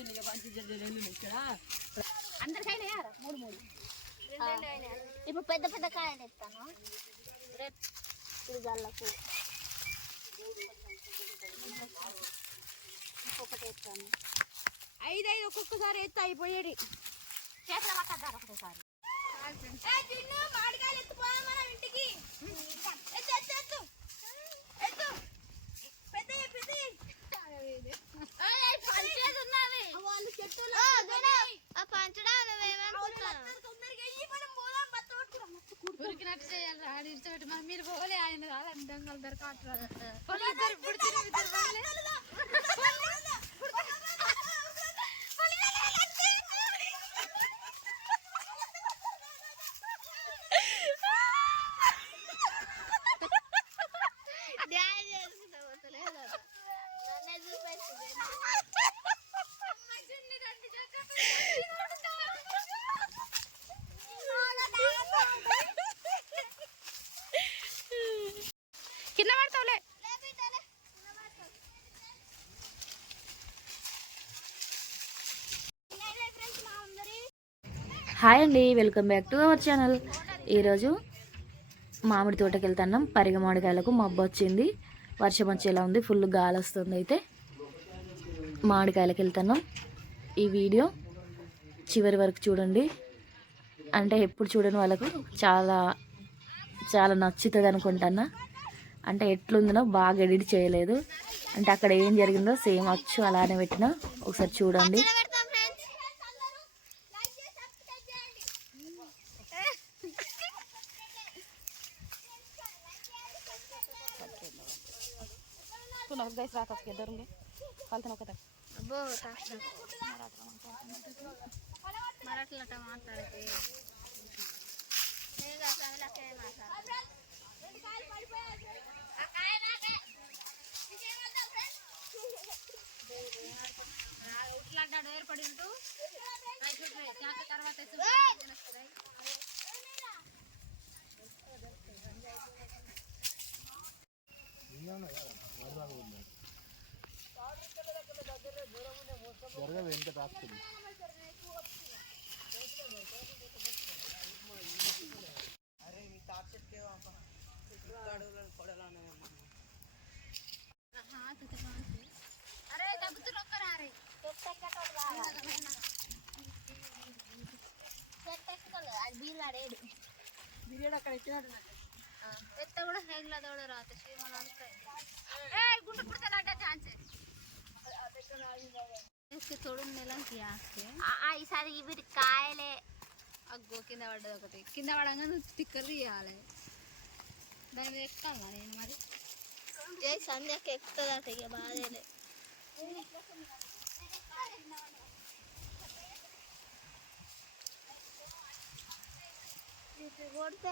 వస్తుంది ఇక మంచి రెండు ఇక్కడ అందరికైనా? మూడు మూడు. ఇప్పుడు పెద్ద పెద్ద కాయలు ఎత్తాను గల్లకు ఇంకొకటి ఎత్తాను ఐదు ఐదు ఒక్కొక్కసారి. ఎత్తే అయిపోయేది చేతుల పక్కదారు ఒకటేసారి ఉరికినట్టు చేయాలి ఆడి ఇడిచిపెట్టి మరి మీరు పోలే ఆయన దొంగలు దొరకట్రాదు ఇద్దరు ఇప్పుడు తిరిగి ఇద్దరు పోలే. కింద పడతావులే హాయ్ అండి welcome back to our channel. ఈరోజు మామిడి తోటకి వెళ్తున్నాం పరిగ మామిడికాయలకు మబ్బు వచ్చింది. వర్షం వచ్చేలా ఉంది. ఫుల్ గాలి వస్తుంది అయితే. మామిడికాయలకు వెళ్తున్నాం ఈ వీడియో చివరి వరకు చూడండి. అంటే ఎప్పుడు చూడని వాళ్ళకు చాలా చాలా నచ్చుతుంది అనుకుంటున్నా. అంటే ఎట్లుందో బాగా ఎడిట్ చేయలేదు. అంటే అక్కడ ఏం జరిగిందో సేమ్ వచ్చు అలానే పెట్టినా. ఒకసారి చూడండి. तुला गैस राहतात की धरून घे चालतं नको तर అబ్బో మరాఠీలో మాట్లాడితే ఇట్లాంటాడు ఏర్పడి ఉంటూ తర్వాత అరే దగ్గుతులు ఒక్కరా అరే అది బీలాడేడు బిర్యానీ అక్కడ ఎత్త కూడా సైడ్లో కూడా రాత ఏ గుండు పుడతాడంట ఛాన్స్. इसके थोड़ी नेलन की आके ఈసారి వీటి కాయలే అగ్గో కింద పడ్డది ఒకటి కింద పడంగా నువ్వు స్టిక్కర్ తీయాలి దాని మీద ఎక్కాలా నేను మరి జై సంధ్యకి ఎక్కుతుందట ఇక బాధేలే కొడితే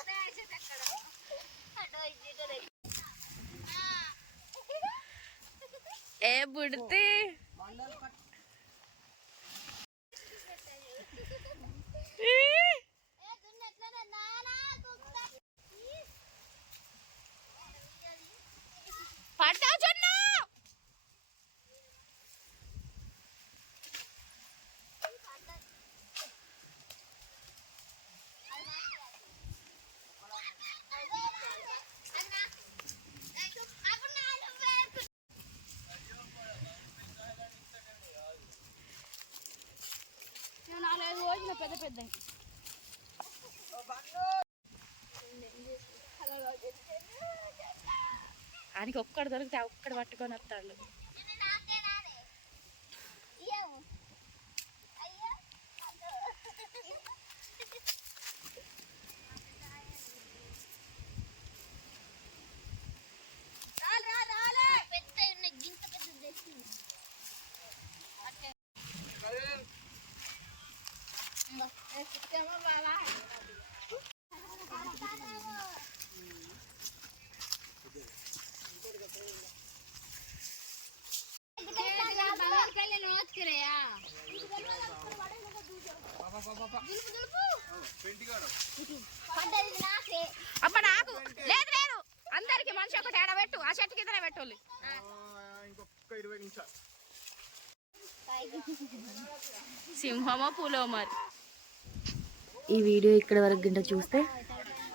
ఏ బుడితే పడతావు పెద్ద పెద్ద ఆయనకి ఒక్కడు దొరికితే ఆ ఒక్కడు పట్టుకొని వస్తాడు నాకే నానే ఇయ్యవు అయ్యో పెద్ద ఉన్నాయి గింత పెద్ద తెచ్చి పడ్డది నాకే అబ్బా నాకు లేదు లేదు అందరికి మనిషి ఒకటి ఆడ పెట్టు ఆ చెట్టు కింద పెట్టోళ్ళు ఇంకొక ఇరవై నిమిషాలు సింహమో పూలో మరి? ఈ వీడియో ఇక్కడ వరకు గింట చూస్తే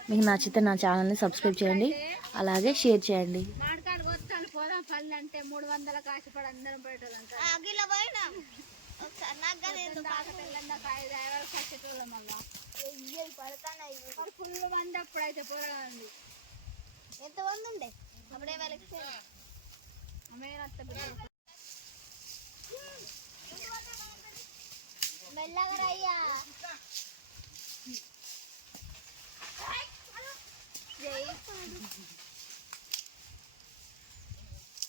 మీకు నచ్చితే నా ఛానల్ని సబ్స్క్రైబ్ చేయండి అలాగే షేర్ చేయండి. పోదాం పళ్ళు అంటే మూడు వందల కాసిపడి అందరం పెట్టాలంట ఫుల్ మంది అప్పుడైతే పోరగాండి ఎంత మంది ఉండే అప్పుడే వాళ్ళకి అమ్మేనత్త మెల్లగా రయ్యా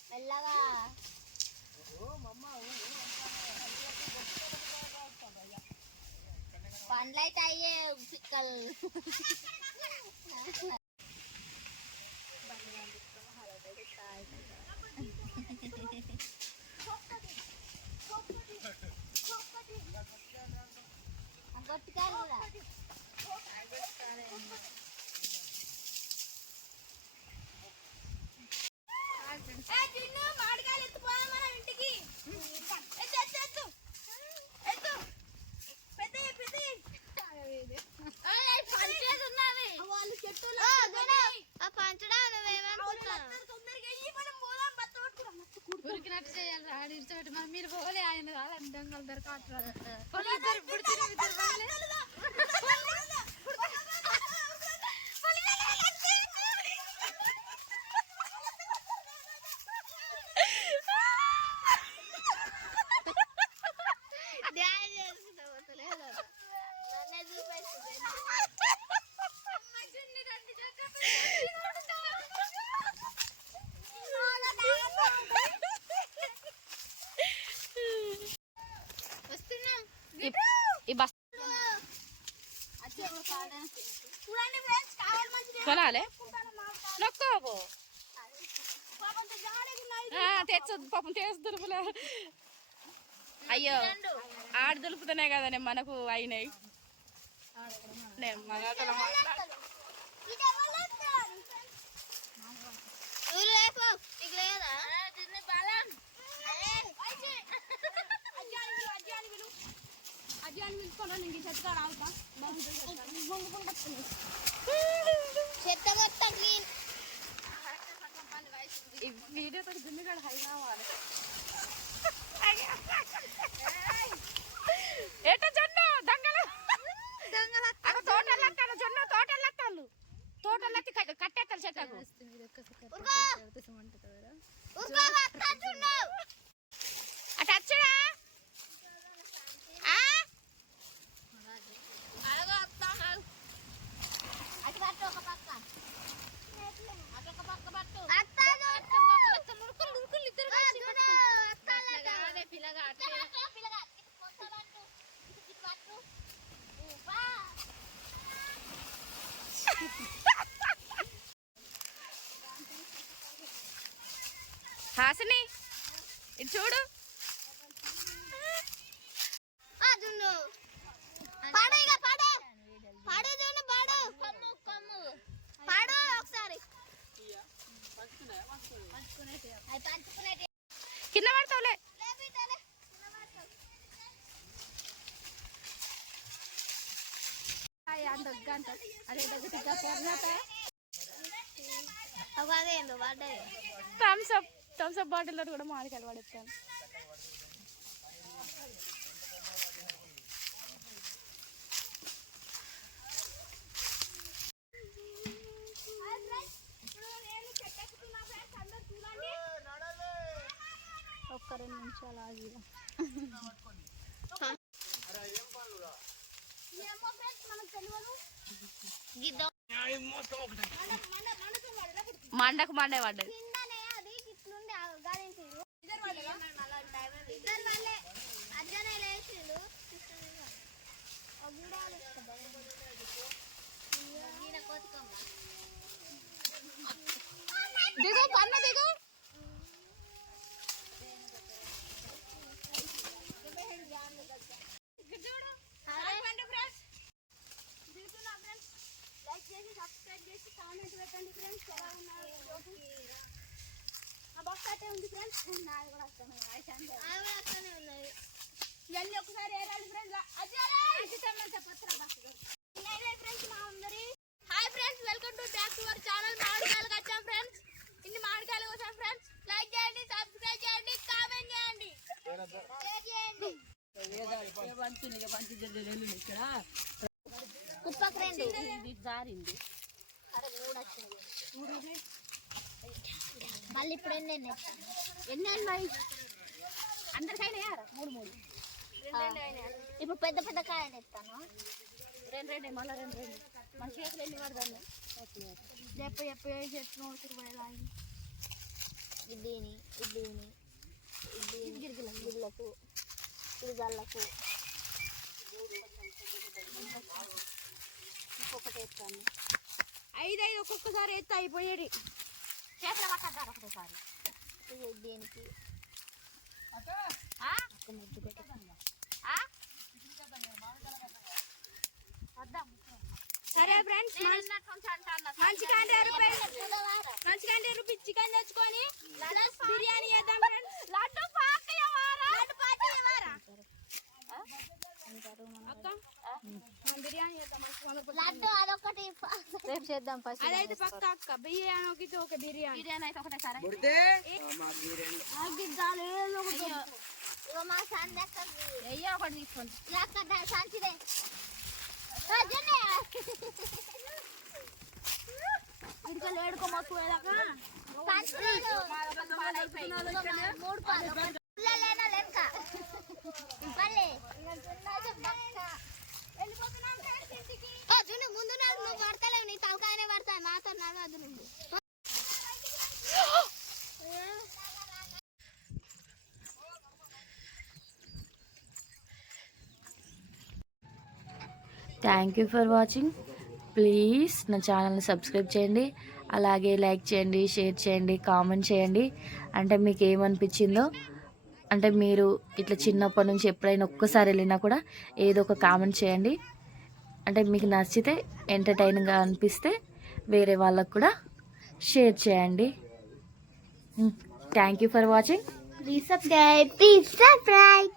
మెల్లగా పండ్లైతే అయ్యే పిక్కలు గొట్టుకాయలు కూడా ఉరికినట్టు చేయాలి ఆడ ఇడిచిపెట్టి మరి మీరు పోలే ఆయన రాలని దొంగలు దొరకట్రాదు పోలే ఇద్దరు పుడిచిన ఇద్దరు పోలే వస్తున్నాం ఈ బస్ కొనాలి. నొక్కోబో తెచ్చు పాపం తెచ్చు దులుపులే. అయ్యో ఆడ దులుపుతూనే కదనే మనకు అయినాయి. నేను మగాటలో మాట్లాడ. చెత్త మొత్తం క్లీన్ వీడియో తోటి దున్నిగాడు హై కావాలి ఏట జొన్న దంగలు అక్కడ తోటలు లెక్కలు జొన్న తోటలు లెక్కలు తోటలు ఎత్తి కట్టేస్తారు చెట్టకు ఉరుకో వచ్చుడా ఆ? అటు పట్టు ఒక పక్క అటు ఒక పక్క పట్టు పిల్లగా హాసిని ఇటు చూడు పాడు ఇక పాడు పాడు చూడు పాడు కమ్ము కమ్ము పాడు ఒకసారి. అవి పంచుకునేటి కింద పడతావులే. థమ్స్అప్ దగ్గ తిగ్గ అప్ అప్ బాటిల్ తోటి కూడా మాలికలు పడేస్తాను ఒక్క రెండు నిమిషాలు ఆగిదా మండకు మండే పడ్డది ఇవన్నీ ఒకసారి ఏరాలి ఫ్రెండ్స్ ఫ్రెండ్స్ మా అందరి hi friends welcome to back to our channel మామిడికాయలకు వచ్చాం ఫ్రెండ్స్ ఇన్ని మామిడికాయలు వచ్చాం ఫ్రెండ్స్ లైక్ చేయండి సబ్స్క్రైబ్ చేయండి కామెంట్ చేయండి. షేర్ చేయండి కుప్పకు రెండు. జారింది మళ్ళీ ఇప్పుడు ఎన్ని ఎన్ని ఉన్నాయి అందరికైనా మూడు మూడు. ఇప్పుడు పెద్ద పెద్ద కాయలు ఎత్తాను రెండు రెండు మళ్ళీ రెండు రెండు. మన చేతులు ఎన్ని పడదాన్ని చెప్ప చెప్ప చెట్లు తిరుమల ఇడ్లీని ఇడ్లీని ఇడ్లీ గిరిగిలకు గిరిజల్లకు ఇంకొకటి ఎత్తాను ఐదు ఐదు ఒక్కొక్కసారి ఎత్తే అయిపోయేది. చేతులు పట్టద్దారు ఒకటేసారి దీనికి? సరే ఫ్రెండ్స్ మంచి కంటారు మంచి కంటారు చికెన్ తెచ్చుకొని బిర్యానీ చేద్దాం ఫ్రెండ్స్ లడ్డు పాకయ్య వారా? అక్క మనం బిర్యానీ చేద్దాం మంచి వంద రూపాయలు. లడ్డు అదొకటి రేపు చేద్దాం ఫస్ట్ అదైతే పక్క అక్క బిర్యానీ ఒకటి ఒక బిర్యానీ. బిర్యానీ అయితే ఒకటేసారి ఇగో మా సందక్క ఒకటి తీసుకోండి. సంచిదే ఇంకా లేడుకో మొత్తం పోయేదాకా? మూడు పాలు. Thank you for watching please నా ఛానల్ని సబ్స్క్రైబ్ చేయండి. అలాగే లైక్ చేయండి షేర్ చేయండి కామెంట్ చేయండి. అంటే మీకు ఏమనిపించిందో అంటే మీరు ఇట్లా చిన్నప్పటి నుంచి ఎప్పుడైనా ఒక్కసారి వెళ్ళినా కూడా ఏదో ఒక కామెంట్ చేయండి. అంటే మీకు నచ్చితే ఎంటర్టైనింగ్గా అనిపిస్తే వేరే వాళ్ళకు కూడా షేర్ చేయండి. Thank you for watching please subscribe please subscribe